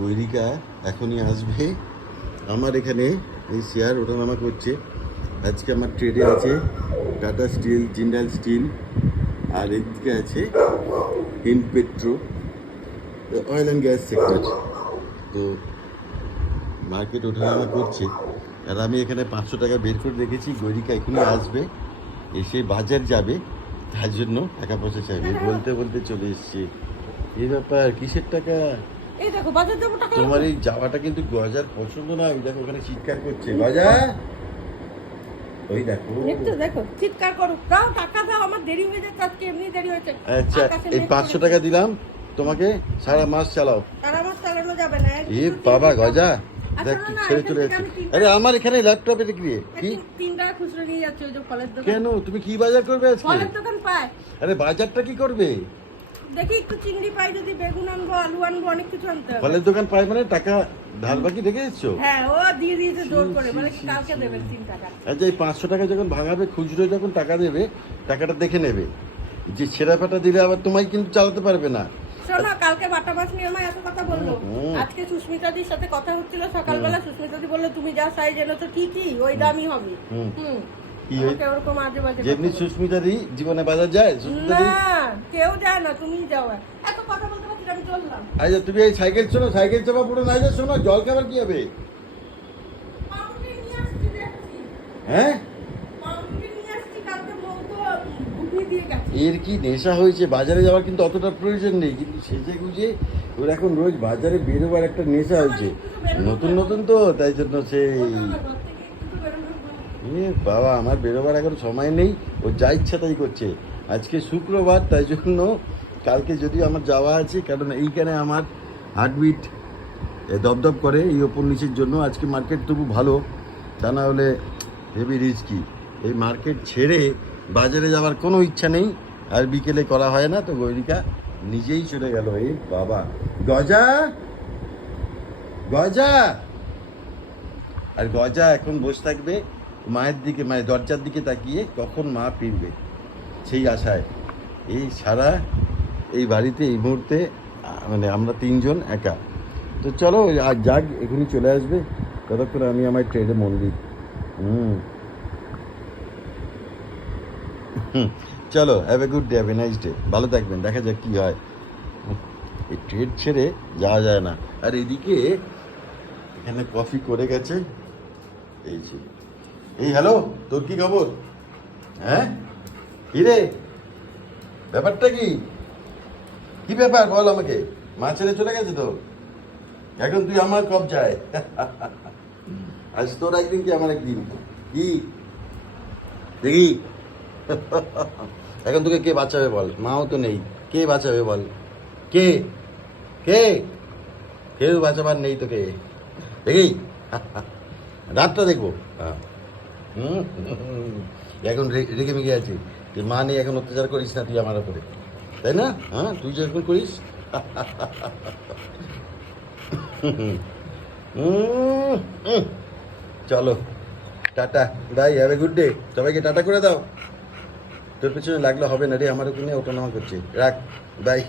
গৈরিকা এখনই আসবে। আমার এখানে এই শেয়ার ওঠানামা করছে। আজকে আমার ট্রেডে আছে টাটা স্টিল জিন্ডাল স্টিল আর এদিকে আছে Hind petro oil and gas sector তো মার্কেট ওঠানামা করছে। আর আমি এখানে পাঁচশো টাকা বের করে রেখেছি, গৈরিকা এখনই আসবে। এসে বাজার যাবে, তার জন্য টাকা পয়সা চাইবে। বলতে বলতে চলে এসছে। এই ব্যাপার, কিসের টাকা? এই দেখো বাজার যাব টাকা তোমার এই যাওয়াটা কিন্তু গজার পছন্দ না ওই দেখো ওখানে চিৎকার করছে। গজা ওই দেখো। দেখছ দেখো চিৎকার করো। দাও টাকা দাও আমার দেরি হয়ে যাচ্ছে আজকে এমনি দেরি হয়েছে। আচ্ছা এই পাঁচশো। টাকা দিলাম। তোমাকে সারা মাস চালাও। তারা আমার চালানো যাবে না এ বাবা গজা। আচ্ছা, দেখ ছেড়ে চলে যাচ্ছে। আরে আমার এখানে ল্যাপটপে দেখবি কি? তিন- তিন টাকা খুচরো নিয়ে যাচ্ছে ওই যে ফলের দোকান। কেন? তুমি কি বাজার করবে আজকে? ফলের দোকান পায়। আরে বাজারটা কি করবে? দেখি একটু চিংড়ি পাই যদি বেগুন আনব আলু আনব অনেক কিছু আনতে হবে। ফলের দোকান পাই মানে টাকা ধার বাকি রেখে এসছো হ্যাঁ ও দিয়ে দিয়েছে জোর করে মানে কালকে ছি। দেবেন তিন টাকা। আচ্ছা এই পাঁচশো টাকা যখন ভাঙাবে খুচরো যখন টাকা দেবে টাকাটা দেখে নেবে। যে ছেঁড়া ফাটা দিলে আবার তোমায় কিন্তু চালাতে পারবে না। শোনো কালকে বাটা মাছ নিয়ে আমায় এত কথা বলল। আজকে সুস্মিতাদির সাথে কথা হচ্ছিল সকালবেলা। সুস্মিতাদি বলল তুমি যা সাইজ এনেছো ঠিকই ওই দামই হবে। হুম। হুম কি ওরকম আজে বাজে যেমনি। জীবনে বাজার যায় না সুস্মিতাদি কেউ যায় না তুমি যাও। এত কথা বলতে পারছি আমি চললাম। আচ্ছা তুমি এই সাইকেল শোনো সাইকেল চাপা পুরো না যা শোনো জল খাবার কি হবে। হ্যাঁ। এর কি নেশা হয়েছে? বাজারে যাওয়ার কিন্তু অতটা প্রয়োজন নেই কিন্তু সেজে গুজে ওর এখন রোজ বাজারে বেরোবার একটা নেশা হয়েছে। নতুন নতুন তো তাই জন্য সেই ঘর থেকে একটু তো বেরোনো ভালো। এ বাবা, আমার বেরোবার এখন সময় নেই। ও যা ইচ্ছা তাই করছে। আজকে শুক্রবার, তাই জন্য কালকে যদিও আমার যাওয়া আছে, কারণ এইখানে আমার হার্টবিট দপদপ করে এই ওপর নিচের জন্য। আজকে মার্কেট তবু ভালো। তা না হলে হেভি রিস্কি এই মার্কেট ছেড়ে বাজারে যাওয়ার কোনো ইচ্ছা নেই। আর বিকেলে করা হয় না, তো গৈরিকা নিজেই চলে গেল। এই বাবা। গজা! গজা! আর গজা এখন বসে থাকবে। মায়ের দিকে, মায়ের দরজার দিকে তাকিয়ে কখন মা ফিরবে? সেই আশায়। এই সারা এই বাড়িতে, এই মুহূর্তে মানে আমরা তিনজন একা। তো চলো আর যাক, এখনই চলে আসবে। ততক্ষণ আমি আমার ট্রেনে মন দিই। হুম। চলো have a good day have a nice day ভালো থাকবেন, দেখা যাক কী হয়। এই ট্রেড ছেড়ে যাওয়া যায় না। আর এদিকে এখানে কফি করে গেছে। এই যে। এই হ্যালো তোর কি খবর? হ্যাঁ? কি রে ব্যাপারটা কি? কি ব্যাপার বল আমাকে? মা ছেড়ে চলে গেছে তো? এখন তুই আমার কব যায় আজ তোর একদিন কি আমার একদিন? কি? দেখি। এখন তোকে কে বাঁচাবে বল? মাও তো নেই। কে বাঁচাবে বল? কে? কে? কেউ বাঁচাবার নেই তোকে। দেখি। রাতটা দেখব। হ্যাঁ। এখন রেগে মেগে আছি। তুই মা নেই এখন অত্যাচার করিস না তুই আমার উপরে। তাই না? হ্যাঁ? তুই যখন করিস। চলো। Tata. Bye have a good day সবাইকে টাটা করে দাও। তোর পেছনে লাগলে হবে না রে, আমার ওখানে ওঠানামা করছে রাখ। বাই।